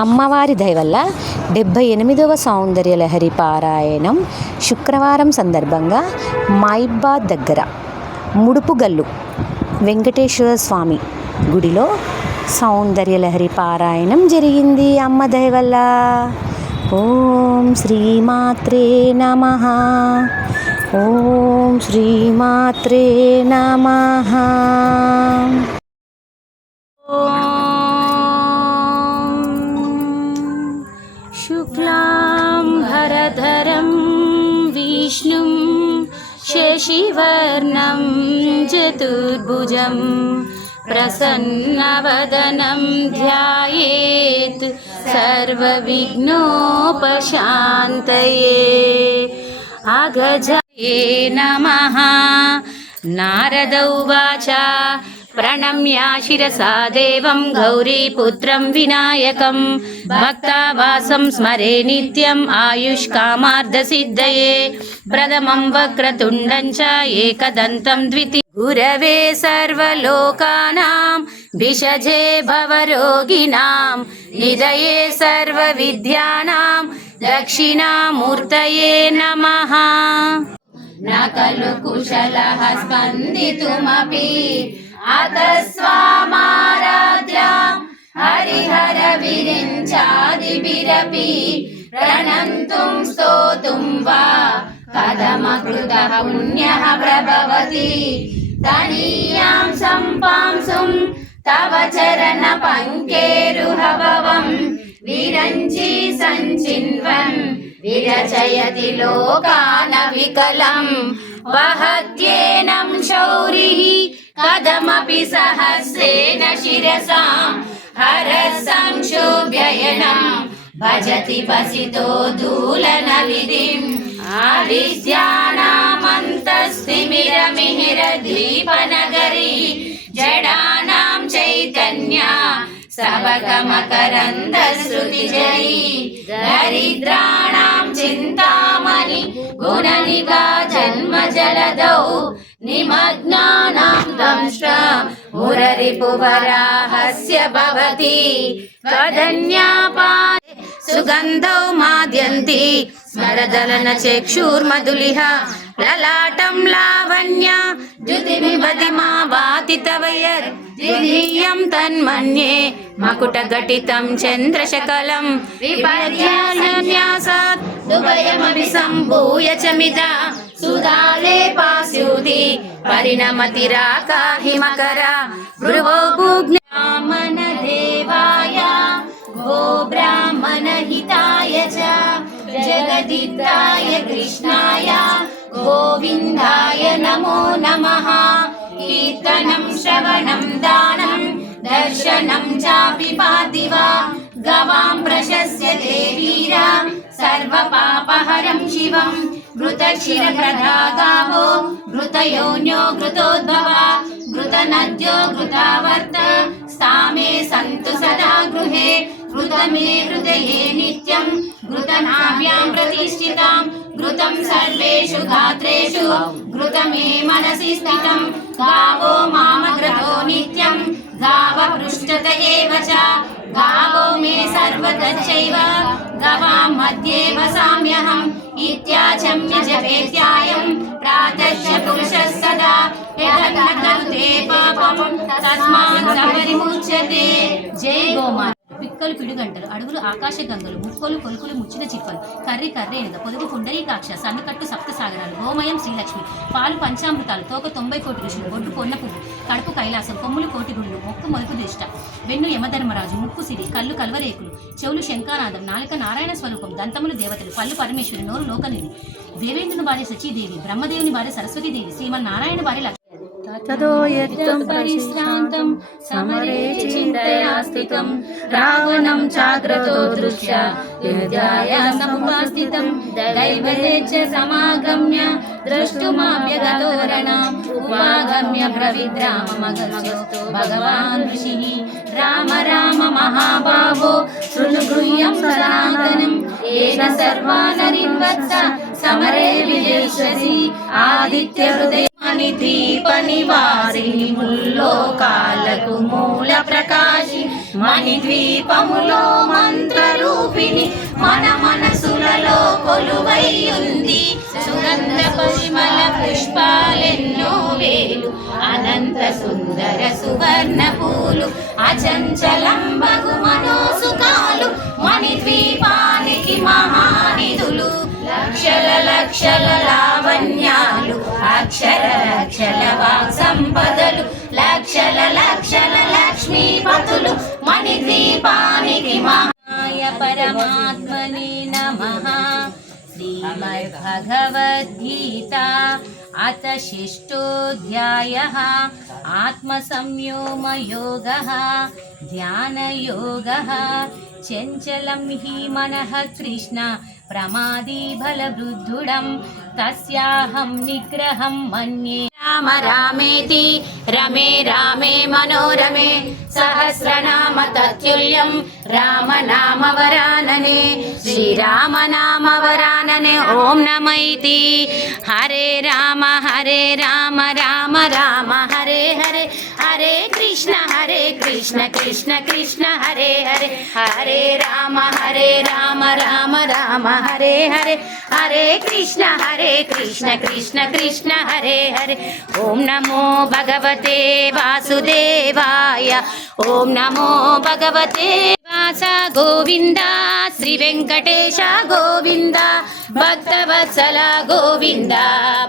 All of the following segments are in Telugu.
అమ్మవారి దయవల్ల డెబ్భై ఎనిమిదవ సౌందర్య లహరి పారాయణం శుక్రవారం సందర్భంగా మైబాద్ దగ్గర ముడుపుగల్లు వెంకటేశ్వర స్వామి గుడిలో సౌందర్యలహరి పారాయణం జరిగింది. అమ్మ దయవల్ల ఓం శ్రీమాత్రే నమ. ఓం శ్రీమాత్రే నమ. ఓ विष्णुं शशिवर्णं चतुर्भुजं प्रसन्नवदनं ध्यायेत् सर्वविघ्नोपशान्तये अगजाये नमः। नारद उवाच प्रणम्य शिरसा देवं गौरीपुत्रं विनायकं भक्तावासं स्मरे नित्यम् आयुष्कामार्धसिद्धये प्रथमं वक्रतुण्डं च एकदन्तं द्वितीय गुरवे सर्वलोकानां भिषजे भवरोगिणां निधये सर्वविद्यानां दक्षिणामूर्तये नमः न खलु कुशलः स्पन्दितुमपि అత స్వామారాధ్యాం హరిహర విరించాదిభిరపి ప్రణంతుం స్తోతుం వా కథమకృత పుణ్యః ప్రభవతి తనీయాం సంపాంసుం తవ చరణ పంకేరుహభవం విరంచి సంచిన్వన్ విరచయతి లోకాన వికలం వహద్యేనం శౌరిः कथमपि सहस्रेण शिरसां। हरः संशोभ्ययनं भजति वसितो दूलनविधिम्। आविद्यानामन्तस्तिमिरमिहिरद्वीपनगरी जडानां चैतन्या सबकमकरन्दश्रुतिजयी। दरिद्राणां చింతామణి గుణనిగా జన్మ జలదౌ నిమగ్నానాం దంష్ట మురరిపువరాహస్య భవతి. త్వధన్యాపా సుగంధౌ మాద్యంతి. స్మరదలన చక్షుర్మధులిహ లలాటం లావణ్య. జుతిమివది మా వాతి తవయర్ ద్వితీయం తన్మన్యే. మకుటఘటితం చంద్రశకలం. విపర్యాసన్యాసాత్ దుభయమపి సంభూయ చమిద సుదాలే పాస్యూతి పరిణమతిరాకాహిమకర భృవో భూజ్ఞామన దేవాయ గో బ్రాహ్మణ హితాయ చ. జగదిత్తాయ కృష్ణాయ. గోవిందాయ నమో నమః. కీర్తనం శ్రవణం దానం. दर्शनं चापि पादिवा गवां प्रशस्य देवीरा सर्वपापहरं शिवं घृतक्षीरप्रदा गावो घृतयोन्यो घृतोद्भवा घृतनद्यो घृतावर्त स्थामे सन्तु सदा गृहे घृतमे हृदये नित्यं घृतनाभ्यां प्रतिष्ठितां घृतं सर्वेषु गात्रेषु घृतमे मनसि स्थितं गावो मामग्रहो नित्यं गावपृष्ठत एव च गावो मे सर्वतश्चैव गवां मध्ये वसाम्यहम् इत्याचम्य जपेत्यायं प्रातः च पुरुषः सदा यदन्न करुते पापं तस्मात् स परिमुच्यते जय गोमाता పిక్కలు పిడుగంటలు అడుగులు ఆకాశ గంగలు ముక్కోలు కొలుకులు ముచ్చిన చిప్పలు కర్రి కర్రేనుగ పొదుగు పుండరీకాక్ష సన్నకట్టు సప్త సాగరాలు గోమయం శ్రీలక్ష్మి పాలు పంచామృతాలు తోక తొంభై కోటి ఋషులు ఒడ్డు పొన్న పువ్వు కడుపు కైలాసం కొమ్ములు కోటి గుళ్ళు మొక్కు మొలుపు దిష్ట వెన్ను యమధర్మరాజు ముక్కు సిరి కళ్ళు కల్వరేకులు చెవులు శంకానాదం నాలుక నారాయణ స్వరూపం దంతములు దేవతలు పళ్ళు పరమేశ్వరి నోరు లోకనిధి దేవేంద్రుని భార్య సచీదేవి బ్రహ్మదేవుని భార్య సరస్వతీదేవి శ్రీమన్నారాయణ భార్య ततो यत्तं परिश्रान्तं समरे चिन्तया स्थितं रावणं चाग्रतो दृश्य युद्धाय समुपस्थितं दैवते च समागम्य द्रष्टुमाभ्यगतोरणम् उपागम्य प्रविद्राममगतो भगवान् ऋषिः राम राम महाभावो शृणु गृह्यं सनातनम् येन सर्वानरिन्वत्स समरे विजयिष्यसि आदित्यहृदय మణిద్వీపనివాసి ముల్లోకాలకు మూల ప్రకాశి మణి మణిద్వీపములో మంత్రరూపిణి మన మనసులలో కొలువై ఉంది సుగంధ పుష్మల పుష్పాలెన్నో వేలు అనంత సుందర సువర్ణ పూలు అచంచలంబగు మనోసుకాలు మణిద్వీపా లక్షల లక్షల లావణ్యాలు అక్షర లక్షల వాక్ సంపదలు లక్షల లక్షల లక్ష్మీపతులు మణిద్వీపానికి మహాయ పరమాత్మని నమః. श्रीमद्भगवद्गीता अथ षष्ठोऽध्यायः आत्मसंयमयोगः ध्यानयोगः चञ्चलं हि मनः कृष्ण प्रमादी बलवृद्धुडं तस्याहं निग्रहं मन्ये राम रामेति रमे रामे मनोरमे सहस्रनाम तत्तुल्यं రామనామవరాననే శ్రీరామనామవరాననే ఓం నమైతి హరే రామ హరే రామ कृष्ण कृष्ण कृष्ण हरे हरे हरे राम हरे राम राम राम हरे हरे हरे कृष्ण हरे कृष्ण कृष्ण कृष्ण हरे हरे ॐ नमो भगवते वासुदेवाय ॐ नमो भगवते वास गोविन्द श्रीवेङ्कटेश गोविन्द भक्तवत्सल गोविन्द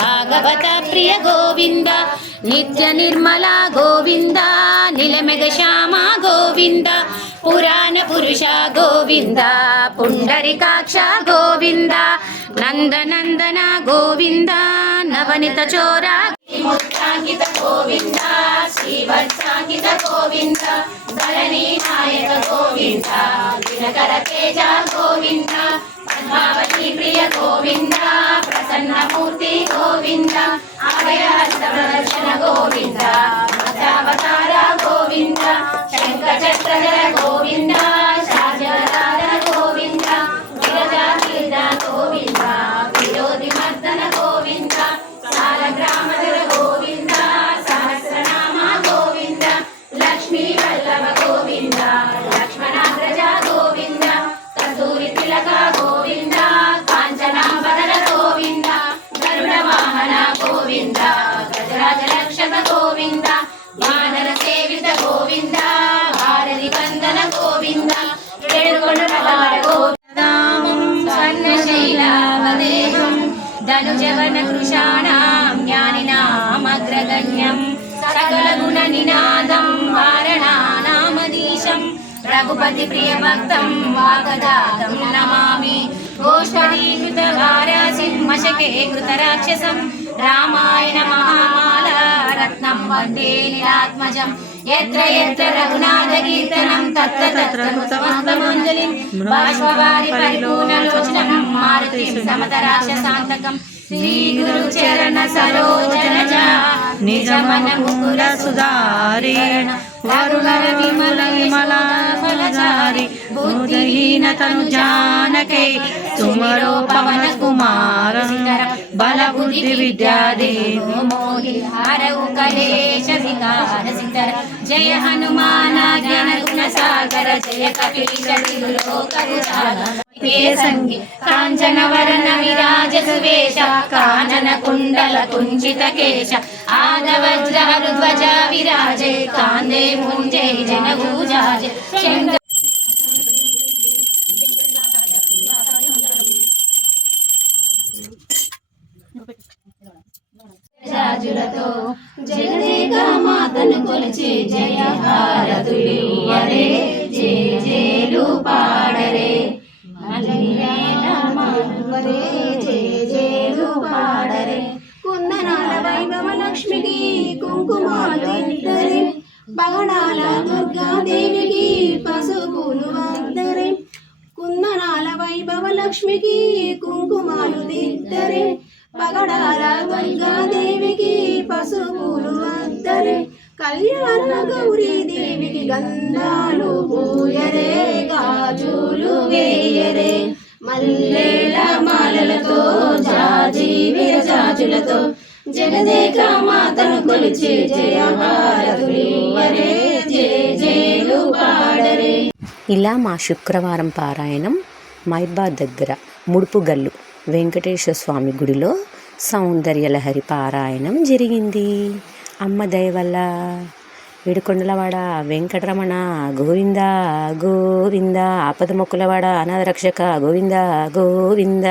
भागवत प्रिय गोविन्द నిత్య నిర్మల గోవింద నిలమెగ శ్యామ గోవింద పురాణ పురుష గోవింద పుండరికాక్ష గోవింద నందనందన గోవింద నవనిత చోర ముక్తాంకిత గోవింద శ్రీవత్సాంకిత గోవింద ధరణి నాయక గోవింద వినకర తేజ గోవింద పద్మావతి ప్రియ గోవింద ప్రసన్నమూర్తి గోవింద అభయ Linda. धनुजवनकृशाणां ज्ञानिनामग्रगण्यं सकलगुणनिनादं वारणानामधीशं रघुपति प्रियभक्तं वागदातं नमामि गोष्ठीकृतवारासिंहशके कृतराक्षसं रामायण महामाला रत्नं वन्दे निरात्मजं यत्र यत्र रघुनाथकीर्तनं तत्र तत्र कृतमस्तमाञ्जलिं बाष्पवारि परिपूर्णलोचनं मारुतिं समतराक्षसान्तकं श्रीगुरुचरण सरोजनजा निजमन मुकुर सुधारेण वरुणर विमल विमलाफलचारि बुद्धिहीन तनु जानके सुमरो पवन कुमार बल बुद्धि विद्या देव मोहि हरौ कलेश विकार सितर जय हनुमान ज्ञान गुण सागर जय कपीश के संगे काञ्चन वरन विराज सुवेश कानन कुण्डल कुञ्चित केश आदवज्रहरुध्वज विराजे कान्दे मुञ्जे जनभूजाजे शङ्कर రాజులతో జగదేక మాతను కొలిచి జయ భారతులివ్వరే జయ జయలు పాడరే మలయాళ మానవరే జయ పాడరే. కుందనాల వైభవ లక్ష్మికి కుంకుమాలిద్దరి పగడాల దుర్గాదేవికి పసుపులు అందరి. కుందనాల వైభవ లక్ష్మికి కుంకుమాలు దిద్దరి పగడాల దుర్గాదేవికి పసుపులు అందరి. కళ్యాణ గౌరీ దేవికి గంధాలు పూయరే గాజులు వేయరే. మల్లెల మాలలతో జాజి విరజాజులతో జగదేక మాతను కొలిచి జయ భారతులివ్వరే జయ జయలు పాడరే ఇలా మా శుక్రవారం పారాయణం మైబాద్ దగ్గర ముడుపుగల్లు వెంకటేశ్వర స్వామి గుడిలో సౌందర్యలహరి పారాయణం జరిగింది. అమ్మ దయ వల్ల విడుకొండలవాడ వెంకటరమణ గోవింద గోవింద ఆపద మొక్కులవాడ అనాథ రక్షక గోవింద గోవింద.